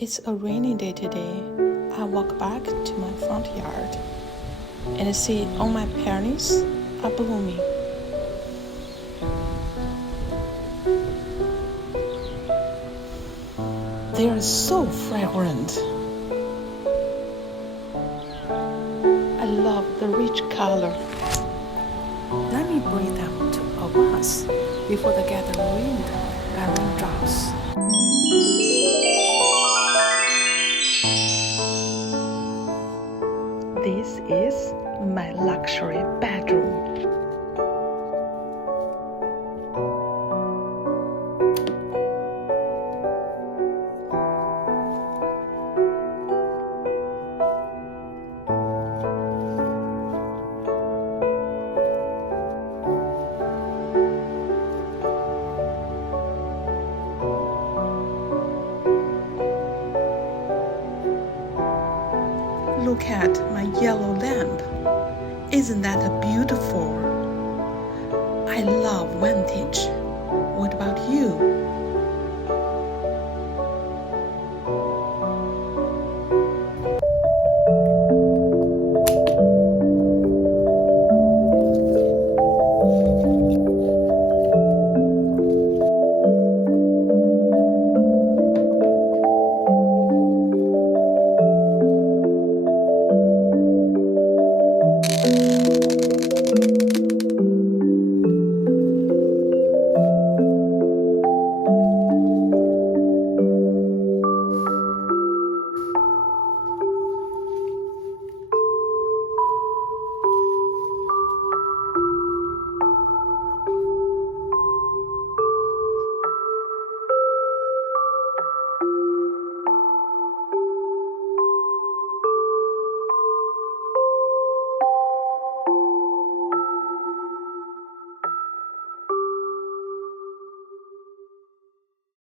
It's a rainy day today. I walk back to my front yard and see all my peonies are blooming. They are so fragrant. I love the rich color. Let me bring them to a vase before they get ruined by raindrops. This is my luxury bedroom. Look at my yellow lamp. Isn't that beautiful? I love vintage. What about you?